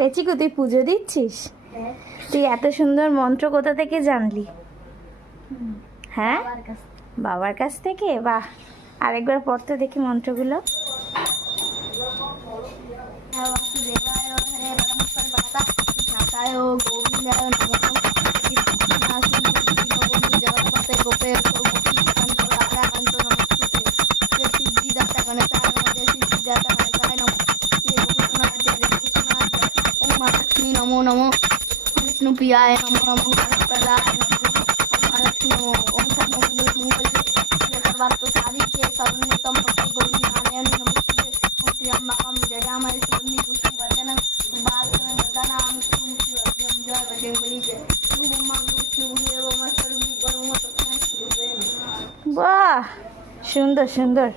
রেচিকু তুই পুজো দিচ্ছিস? তুই এত সুন্দর মন্ত্র কোথা থেকে জানলি? হ্যাঁ, বাবার কাছ থেকে। বাহ, আরেকবার পড়তে দেখি মন্ত্রগুলো। नमो नमो विष्णु प्रियाय नमो नमो प्रदाय नमो महालक्ष्मी नमो ओम सर्वमंगल सर्वार्थ साधिके सर्वनितम भक्ति गौरी नारायण नमस्ते ओम त्र्यंबकम जयामहि सुगंधि पुष्टिवर्धनम बालकं गदानां मुक्ति वर्धनम जय बजरंगबली जय ओम मंगल विष्णु गुरुदेव नमः सर्वि परम तस्मै श्री गुरुवे नमः। বাহ, সুন্দর সুন্দর।